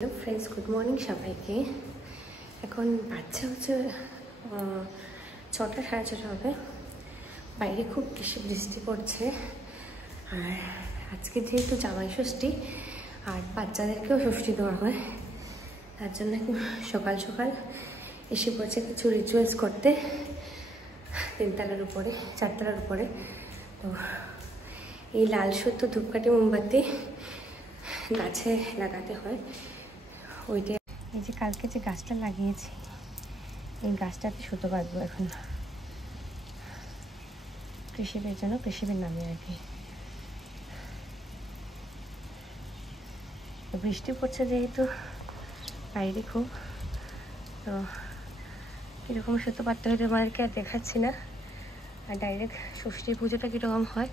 Hello friends, good morning সবাইকে। এখন বাচ্চা হচ্ছে 6টা 6:30 হবে। বাইরে খুব বেশি বৃষ্টি পড়ছে, আর আজকে যেহেতু জামাই ষষ্ঠী আর বাচ্চাদেরকেও ষষ্ঠী দেওয়া হয়, তার জন্য সকাল সকাল এসে পড়ছে কিছু রিচুয়ালস করতে 3তলার উপরে 4তলার উপরে। তো এই লাল সুতো ধূপকাঠি মোমবাতি গাছে লাগাতে হয়। ওইটা এই যে কালকে যে গাছটা লাগিয়েছি, এই গাছটাতে সুতো বাঁধবো এখন কৃষিবের জন্য, কৃষিবের নামে আর কি। বৃষ্টি পড়ছে যেহেতু বাইরে খুব, তো কীরকম সুতো পাততে হয় তোমাদেরকে আর দেখাচ্ছি না, আর ডাইরেক্ট ষষ্ঠী পুজোটা কীরকম হয়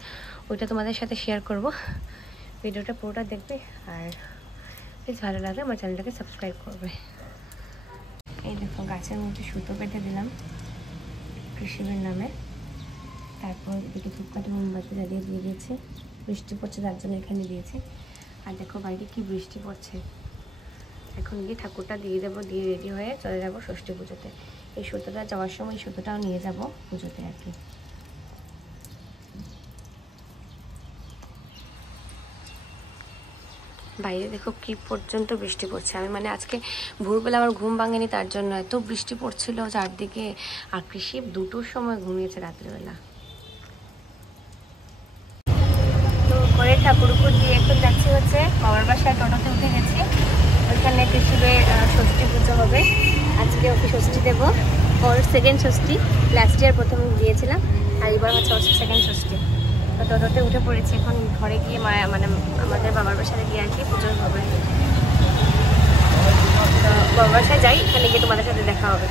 ওইটা তোমাদের সাথে শেয়ার করব। ভিডিওটা পুরোটা দেখবে, আর প্লিজ ভালো লাগলে আমার চ্যানেলটাকে সাবস্ক্রাইব করবে। এই দেখো গাছের মধ্যে সুতো পেতে দিলাম কৃষিবের নামে, তারপর এদিকে ধূপকাঠি মোমবাতি জ্বালিয়ে দিয়ে দিয়েছি। বৃষ্টি পড়ছে তার জন্য এখানে দিয়েছি। আর দেখো বাইরে কি বৃষ্টি পড়ছে। এখন গিয়ে ঠাকুরটা দিয়ে দেবো, দিয়ে রেডি হয়ে চলে যাবো ষষ্ঠী পুজোতে। এই সুতোটা যাওয়ার সময় এই সুতোটাও নিয়ে যাব পুজোতে আর কি। বাইরে দেখো কি পর্যন্ত বৃষ্টি পড়ছে। আমি মানে আজকে ভোরবেলা আমার ঘুম ভাঙেনি, তার জন্য এত বৃষ্টি পড়ছিল চারদিকে। আর কৃষি 2টোর সময় ঘুমিয়েছে রাত্রিবেলা। তো করে ঠাকুরপুর দিয়ে একটু যাচ্ছি হচ্ছে বাবার বাসায়, টোটোতে উঠে গেছি। ওইখানে কৃষিবের ষষ্ঠী পুজো হবে। আজকে ওকে ষষ্ঠী দেবো, ওর সেকেন্ড ষষ্ঠী। লাস্ট ইয়ার প্রথম দিয়েছিলাম, আর এবার হচ্ছে ওর সেকেন্ড ষষ্ঠী। তো টোটোতে উঠে পড়েছি, এখন ঘরে গিয়ে মানে আমাদের বাবার বাসায় গিয়ে আর কি পুজো হবে। তো বাবার বাসায় যাই, এখানে গিয়ে তোমাদের সাথে দেখা হবে।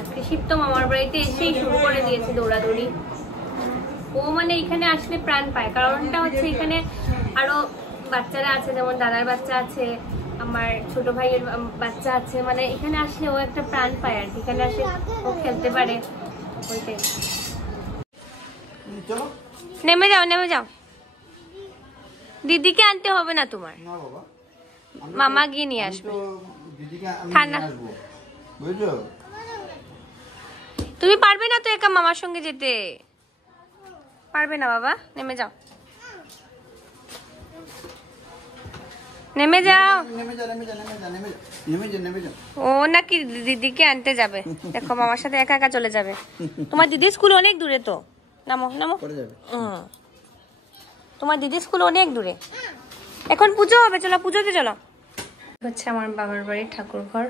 আজকে শিব তো মামার বাড়িতে এসেই শুরু করে দিয়েছে দৌড়াদৌড়ি। ও মানে এখানে আসলে প্রাণ পায়, কারণটা হচ্ছে এখানে আরো বাচ্চারা আছে, যেমন দাদার বাচ্চা আছে, আমার ছোট ভাইয়ের বাচ্চা আছে। মানে এখানে আসলে ও একটা প্রাণ পায় আর কি, এখানে আসলে ও খেলতে পারে। ওইটাই। নেমে যাও, নেমে যাও। দিদিকে আনতে হবে না তোমার, মামা গিয়ে নিয়ে আসবে। ঠান্ডা তুমি পারবে না তো একা মামার সঙ্গে যেতে, পারবে না বাবা। নেমে যাও, নেমে যাও। ও নাকি দিদিকে আনতে যাবে, দেখো মামার সাথে একা একা চলে যাবে। তোমার দিদির স্কুল অনেক দূরে, তো নামো নামো। তোমার দিদির স্কুল অনেক দূরে। এখন পুজো হবে, চলো পুজোতে চলো। হচ্ছে আমার বাবার বাড়ির ঠাকুর ঘর,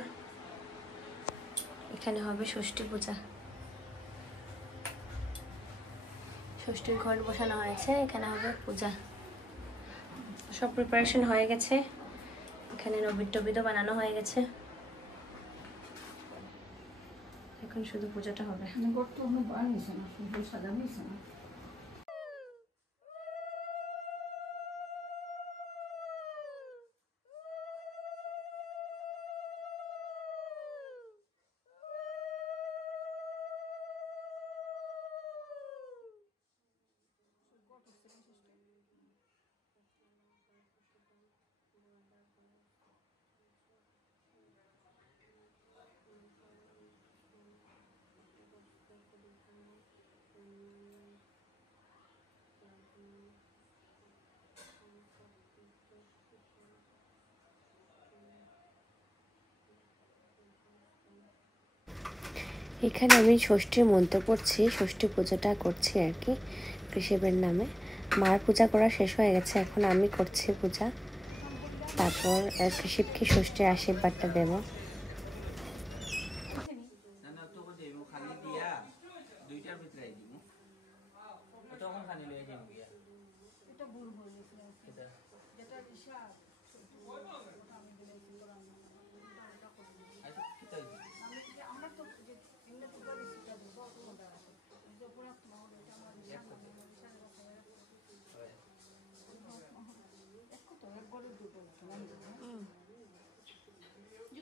এখানে হবে ষষ্ঠী পূজা। ষষ্ঠীর ঘর বসানো হয়েছে, এখানে হবে পূজা। সব প্রিপারেশন হয়ে গেছে, এখানে নবীন টবিদও বানানো হয়ে গেছে। এখন শুধু পূজাটা হবে। এখানে আমি ষষ্ঠীর মন্ত্র পড়ছি, ষষ্ঠী পুজোটা করছি আর কি কৃষিবের নামে। মার পূজা করা শেষ হয়ে গেছে, এখন আমি করছি পূজা। তারপর কৃষিবকে ষষ্ঠীর আশীর্বাদটা দেব।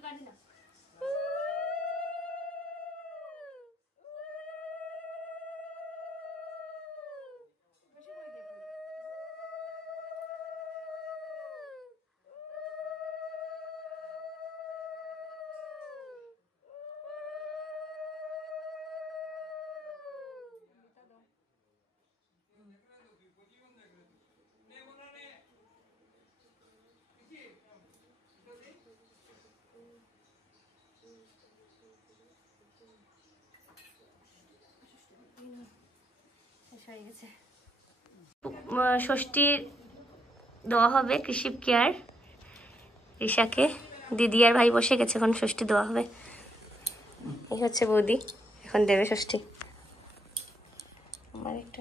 কাটি না। ষষ্ঠীর দেওয়া হবে কৃষিপ কেয়ার ঋষাকে। দিদি আর ভাই বসে গেছে, এখন ষষ্ঠী দেওয়া হবে। এই হচ্ছে বৌদি, এখন দেবে ষষ্ঠী। আমার একটা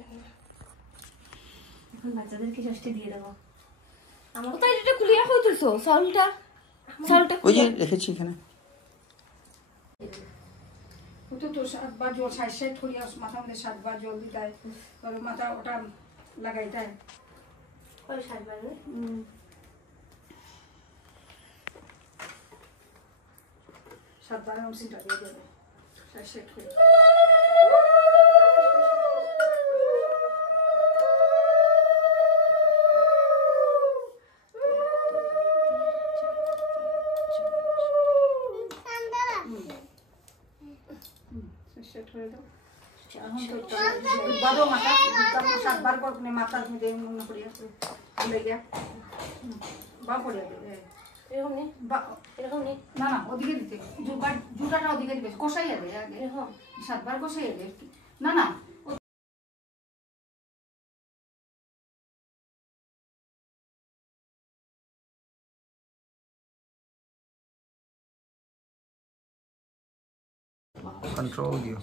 এখন বাচ্চাদেরকে ষষ্ঠী দিয়ে দেবো। আমার কোথায় এটা ক্লিয়ার হইতেছো? চাউলটা ওই যে রেখেছি এখানে। তো 7 বার জল 60 থরিয়া মাথার মধ্যে 7 বার জল দিতে হয়, তাহলে মাথা ওটা লাগাইতে হয়। ওই 7 বার 7 বার সিটা দিয়ে দেবে 60 থরিয়া। ওদিকে দিতে জুটাটা ওদিকে দিবে, কষাইয়া দেয় আগে 7 বার কষাইয়া দেয়। না না कंट्रोल दियो।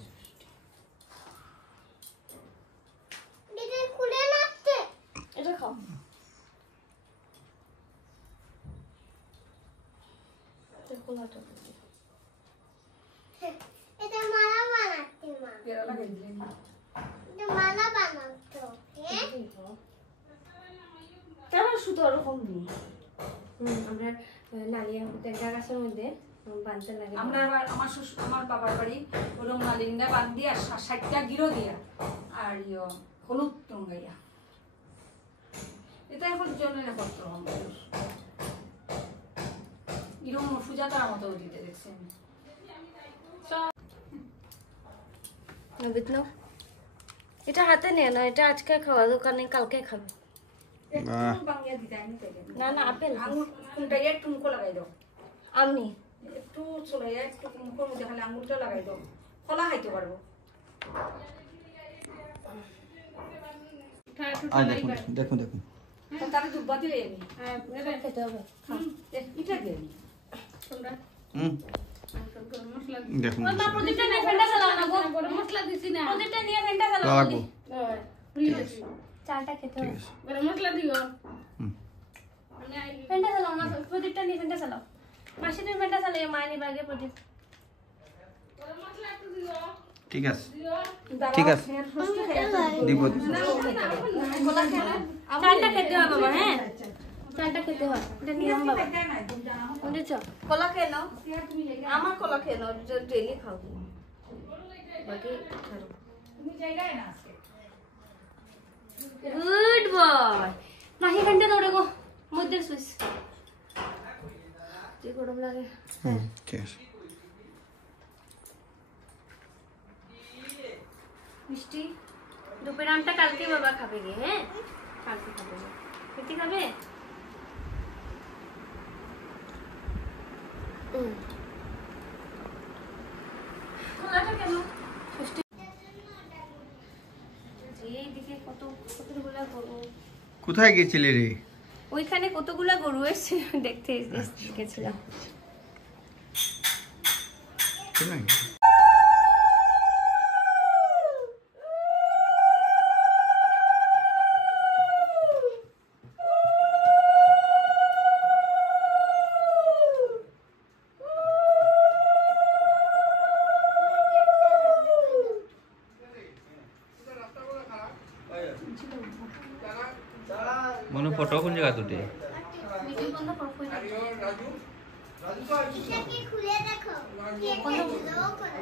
এটা খাও। এটা মালা বানাতে মা। এরা লাগাই দিলেন। এটা মালা বানাতো। হ্যাঁ? কেমন সুতো ওরকম দিই। আমরা নালিয়া একটা গাছের মধ্যে বানতে লাগে। আমরা আবার আমার বাবার বাড়ি ওরকম নালিন্দা বান দিয়া 60টা গিরো দিয়া আর হলুদ রঙাইয়া। এটা এখন জনের পত্র এরকম সুজাতার মতো দিতে দেখছেন। এটা হাতে নিয়ে না, এটা আজকে খাওয়া দোকানে, কালকে খাবে। না না আপেল আঙুর কোনটা একটু মুখ লাগাই দাও। আমনি একটু চলে একটু মুখের মধ্যে খালি আঙুরটা লাগাই দাও, ফলা খাইতে পারবো। দেখুন দেখুন তাহলে দুবাতি হয়ে যাবি। খেতে হবে। এটা দিয়ে দেখুন প্রদীপটা নিয়ে ফেন্টা চালাও না গো, মশলা দিছি না। প্রদীপটা নিয়ে ফেন্টা চালাও বলি। চালটা খেতে হবে, গরম মশলা দিও। ফেন্টা চালাও না, প্রদীপটা নিয়ে ফেন্টা চালাও। মাসি তুমি ফেন্টা চালাও, মা নিবা আগে প্রদীপ। গরম মশলা একটু দিও। ঠিক আছে ঠিক আছে দিব। চালটা খেতে হবে বাবা, হ্যাঁ চালটা খেতে হয়, এটা নিয়ম বাবা। বুঝেছ? কলা খেয়ে নাও, আমার কলা খেয়ে নাও, ডেলি খাও তুমি, বাকি ছাড়ো। Good boy. মাসি ঘন্টা দৌড়ে গো, মধ্যে সুইস যে গরম লাগে। ঠিক আছে। মিষ্টি দুপুরে আমটা কালকে বাবা খাবে গিয়ে, হ্যাঁ কালকে খাবে। মিষ্টি খাবে? খোলাটা কেন? এইদিকে কতগুলা গরু। কোথায় গেছিলে রে? ওইখানে কতগুলা গরু এসছে দেখতে গেছিলাম। মনে ফটো কোন জায়গা তুটে? এটাকে খুলে দেখো কে কে গ্লো করে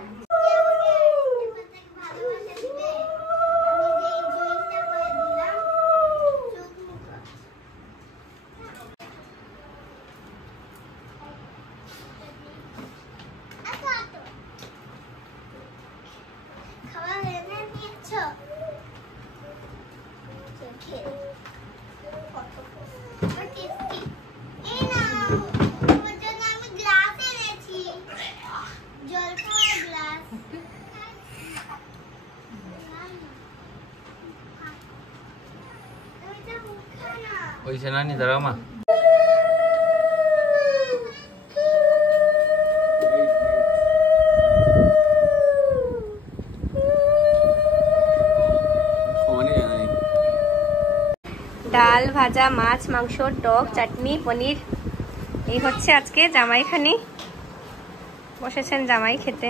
ভালোবাসা দিবে আমি যে এই জিনিসটা করে দিলাম চোখ মুখো আতো খাবার এনে নিয়েছো চোখে কত টেস্টি এই নাও তোমার জন্য আমি গ্লাস এনেছি জল খাওয়ার গ্লাস তুমি তো মুখা না ওই সে নানি দাঁড়াও মা ডাল ভাজা মাছ মাংস টক চাটনি পনির এই হচ্ছে আজকে জামাইখানি বসেছেন জামাই খেতে